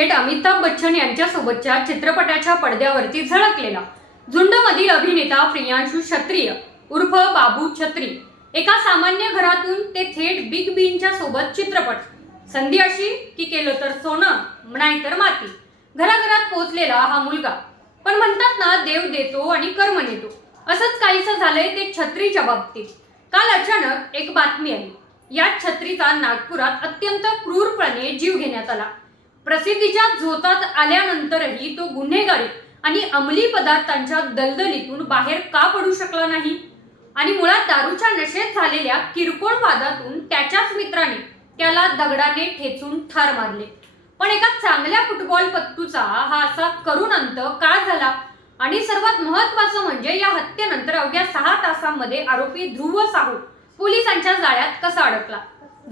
थेट अमिताभ बच्चन यांच्यासोबतच्या चित्रपटाच्या पडद्यावरती झळकलेला. झुंडमधील अभिनेता प्रियांशू क्षत्रिय उर्फ बाबू छत्री. एका सामान्य घरातून ते थेट बिग बींच्या सोबत चित्रपट. संधी अशी की केलं तर सोनं नाहीतर माती. घराघरात पोहोचलेला हा मुलगा. पण म्हणतात ना देव देतो आणि कर्म नेतो. असंच काहीसं झालंय ते छत्रीच्या बाबतीत. काल अचानक एक बातमी आली. यात छत्रीचा नागपुरात अत्यंत क्रूरपणे जीव घेण्यात आला. प्रसिद्धीच्या झोतात आल्यानंतरही तो गुन्हेगारी आणि अंमली पदार्थांच्या दलदलीतून बाहेर का पडू शकला नाही? आणि मुळात दारूच्या नशेत झालेल्या किरकोळ वादातून त्याच्याच मित्राने त्याला दगडाने ठेचून ठार मारले. पण एका चांगल्या फुटबॉलपट्टूचा हा असा करुण अंत का झाला? आणि सर्वात महत्वाचं म्हणजे या हत्येनंतर अवघ्या सहा तासांमध्ये आरोपी ध्रुव साहू पोलिसांच्या जाळ्यात कसा अडकला?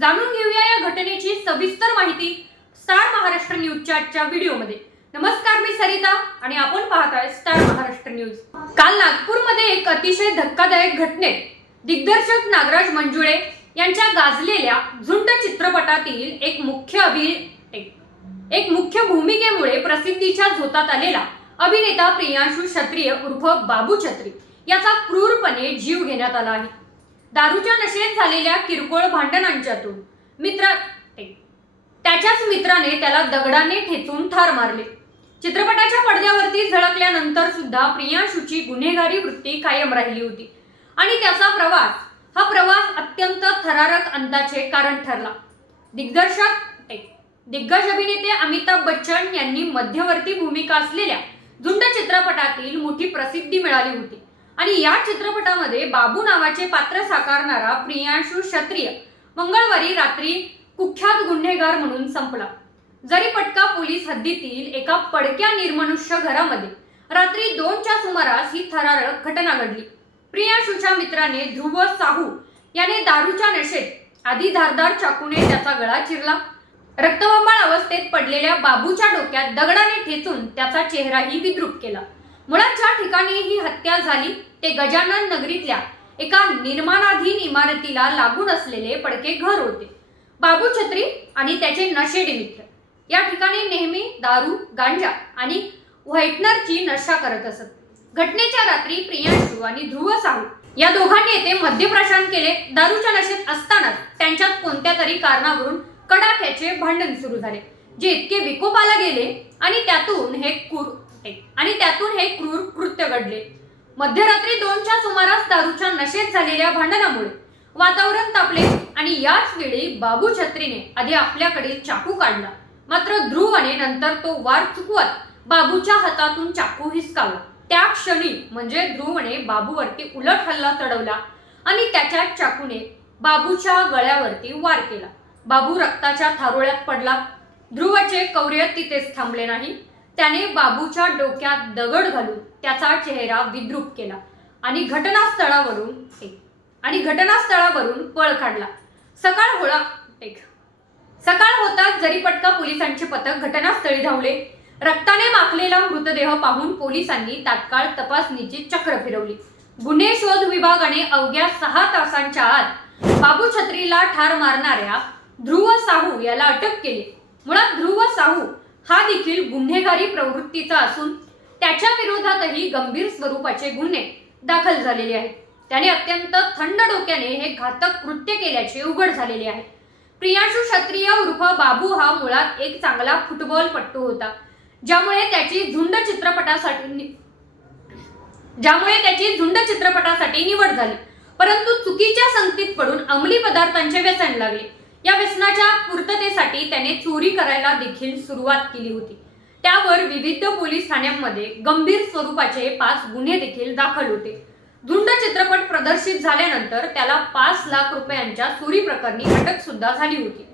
जाणून घेऊया या घटनेची सविस्तर माहिती. स्टार महाराष्ट्र न्यूजच्या आजच्या व्हिडिओमध्ये. नमस्कार मी सरिता आणि आपण पाहताय स्टार महाराष्ट्र न्यूज. काल नागपूरमध्ये एक अतिशय धक्कादायक घटनेत दिग्दर्शक नागराज मंजुळे यांच्या गाजलेल्या झुंड चित्रपटातील एक मुख्य अभि एक- एक मुख्य भूमिकेमुळे प्रसिद्धीच्या झोतात आलेला अभिनेता प्रियांशू क्षत्रिय उर्फ बाबू छत्री याचा क्रूरपणे जीव घेण्यात आला आहे. दारूच्या नशेत झालेल्या किरकोळ भांडणांच्यातून मित्र त्याच्याच मित्राने त्याला दगडाने ठेचून ठार मारले. चित्रपटाच्या पडद्यावरती झळकल्यानंतर सुद्धा प्रियांशूची गुन्हेगारी वृत्ती कायम राहिली होती. आणि त्याचा प्रवास हा प्रवास अत्यंत थरारक अंताचे कारण ठरला. दिग्दर्शक दिग्गज अभिनेते अमिताभ बच्चन यांनी मध्यवर्ती भूमिका असलेल्या झुंड चित्रपटातील मोठी प्रसिद्धी मिळाली होती. आणि या चित्रपटामध्ये बाबू नावाचे पात्र साकारणारा प्रियांशू क्षत्रिय मंगळवारी रात्री कुख्यात गुन्हेगार म्हणून संपला. जरी पटका पोलीस हद्दीतील एका पडक्या निर्मनुष्य घरामध्ये रात्री दोनच्या सुमारास ही थरारक घटना घडली. प्रियांशूच्या मित्राने ध्रुव साहू याने दारूच्या नशेत आधी धारदार चाकूने त्याचा गळा चिरला. रक्तबंबाळ अवस्थेत पडलेल्या बाबूच्या डोक्यात दगडाने ठेचून त्याचा चेहराही विद्रूप केला. मुळात ज्या ठिकाणी ही हत्या झाली ते गजानन नगरीतल्या एका निर्माणाधीन इमारतीला लागून असलेले पडके घर होते. बाबू छत्री आणि त्याचे नशेडी मित्र या ठिकाणी नेहमी दारू गांजा आणि व्हाईटनरची नशा करत असत. घटनेच्या रात्री प्रियांशू आणि ध्रुव साहू या दोघांनी येथे मद्यप्राशन केले. दारूच्या नशेत असतानाच त्यांच्यात कोणत्या तरी कारणावरून कडाक्याचे भांडण सुरू झाले जे इतके विकोपाला गेले आणि त्यातून हे क्रूर आणि त्यातून हे क्रूर कृत्य घडले. मध्यरात्री दोनच्या सुमारास दारूच्या नशेत झालेल्या भांडणामुळे वातावरण तापले आणि याच वेळी बाबू छत्रीने आधी आपल्याकडे चाकू काढला. मात्र ध्रुवने नंतर तो वार चुकवत बाबूच्या हातातून चाकू हिसकावला. त्या क्षणी म्हणजे ध्रुवने बाबूवरती उलट हल्ला चढवला आणि त्याच्या चाकूने बाबूच्या गळ्यावरती वार केला. बाबू रक्ताच्या थारोळ्यात पडला. ध्रुवचे कौर्य तिथेच थांबले नाही. त्याने बाबूच्या डोक्यात दगड घालून त्याचा चेहरा विद्रूप केला आणि घटनास्थळावरून एक आणि घटनास्थळावरून पळ काढला. सकाळ होळा एक सकाळ होताच जरीपटका पोलिसांचे पथक घटनास्थळी धावले. रक्ताने माखलेला मृतदेह पाहून पोलिसांनी तात्काळ तपासणीची चक्र फिरवली. गुन्हे शोध विभागाने अवघ्या सहा तासांच्या आत बाबू छत्रीला ठार मारणाऱ्या ध्रुव साहू याला अटक केली. मुळात ध्रुव साहू हा देखील गुन्हेगारी प्रवृत्तीचा असून त्याच्या विरोधातही गंभीर स्वरूपाचे गुन्हे दाखल झालेले आहेत. त्याने अत्यंत थंड डोक्याने हे घातक कृत्य केल्याचे उघड झालेले आहे. प्रियांशू क्षत्रिय उर्फ बाबू हा मुळात एक चांगला फुटबॉलपट्टू होता. ज्यामुळे त्याची झुंड चित्रपटासाठी नि- ज्यामुळे त्याची झुंड चित्रपटासाठी निवड झाली. परंतु चुकीच्या संगतीत पडून अंमली पदार्थांचे व्यसन लागले. या व्यसनाच्या पूर्ततेसाठी त्याने चोरी करायला देखील सुरुवात केली होती. त्यावर विविध पोलीस ठाण्यांमध्ये गंभीर स्वरूपाचे पाच गुन्हे देखील दाखल होते. झुंड चित्रपट प्रदर्शित झाल्यानंतर त्याला पाच लाख रुपयांच्या चोरी प्रकरणी अटक सुद्धा झाली होती.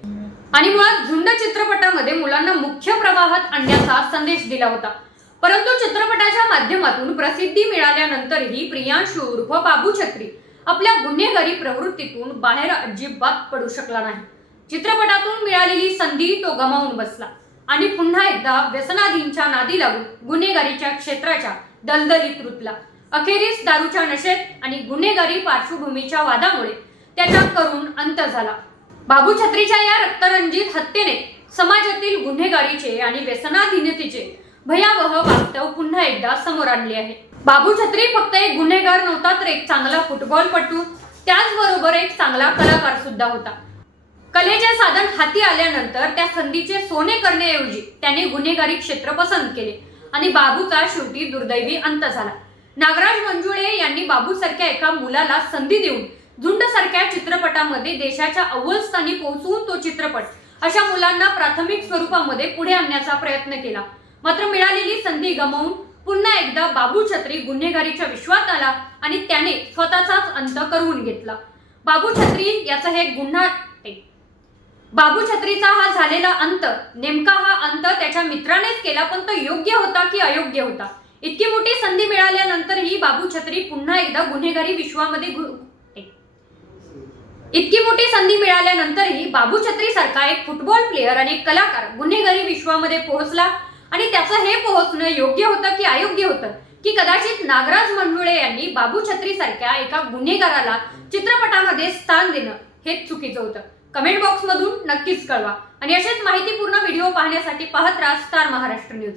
आणि मुळात झुंड चित्रपटामध्ये मुलांना मुख्य प्रवाहात आणण्याचा संदेश दिला होता. परंतु चित्रपटाच्या माध्यमातून प्रसिद्धी मिळाल्यानंतरही प्रियांशू उर्फ बाबू छत्री आपल्या गुन्हेगारी प्रवृत्तीतून बाहेर अजिबात पडू शकला नाही. चित्रपटातून मिळालेली संधी तो गमावून बसला आणि पुन्हा एकदा व्यसनाधींच्या नादी लागून गुन्हेगारीच्या क्षेत्राच्या दलदलीत रुतला. अखेरीस दारूच्या नशेत आणि गुन्हेगारी पार्श्वभूमीच्या वादामुळे त्याचा करून अंत झाला. बाबू छत्रीच्या या रक्तरंजित हत्येने समाजातील गुन्हेगारीचे आणि व्यसनाधीनतेचे भयावह वास्तव पुन्हा एकदा समोर आणले आहे. बाबू छत्री फक्त एक गुन्हेगार नव्हता तर एक चांगला फुटबॉलपटू. त्याचबरोबर एक चांगला कलाकार सुद्धा होता. कलेचे साधन हाती आल्यानंतर त्या संधीचे सोने करण्याऐवजी त्याने गुन्हेगारी क्षेत्र पसंत केले आणि बाबूचा शेवटी दुर्दैवी अंत झाला. नागराज मंजुळे यांनी बाबूसारख्या एका मुलाला संधी देऊन झुंड सारख्या चित्रपटामध्ये देशाच्या अव्वल स्थानी पोहोचवून तो चित्रपट अशा मुलांना प्राथमिक स्वरूपामध्ये पुढे आणण्याचा प्रयत्न केला. मात्र मिळालेली संधी गमावून पुन्हा एकदा बाबू छत्री गुन्हेगारीच्या विश्वात आला आणि त्याने स्वतःचाच अंत करवून घेतला. बाबू छत्री याचा हे गुन्हा बाबू छत्रीचा हा झालेला अंत नेमका हा अंत त्याच्या मित्रानेच केला पण तो योग्य होता की अयोग्य होता? इतकी मोठी संधी मिळाल्यानंतरही बाबू छत्री पुन्हा एकदा गुन्हेगारी विश्वामध्ये घु- इतकी मोठी संधी मिळाल्यानंतरही बाबू छत्री सारखा एक फुटबॉल प्लेअर आणि एक कलाकार गुन्हेगारी विश्वामध्ये पोहोचला आणि त्याचं हे पोहोचणं योग्य होतं की अयोग्य होतं? की कदाचित नागराज मंडुळे यांनी बाबू छत्री सारख्या एका गुन्हेगाराला चित्रपटामध्ये स्थान देणं हे चुकीचं होतं? कमेंट बॉक्समधून नक्कीच कळवा. आणि असेच माहितीपूर्ण व्हिडिओ पाहण्यासाठी पाहत राहा स्टार महाराष्ट्र न्यूज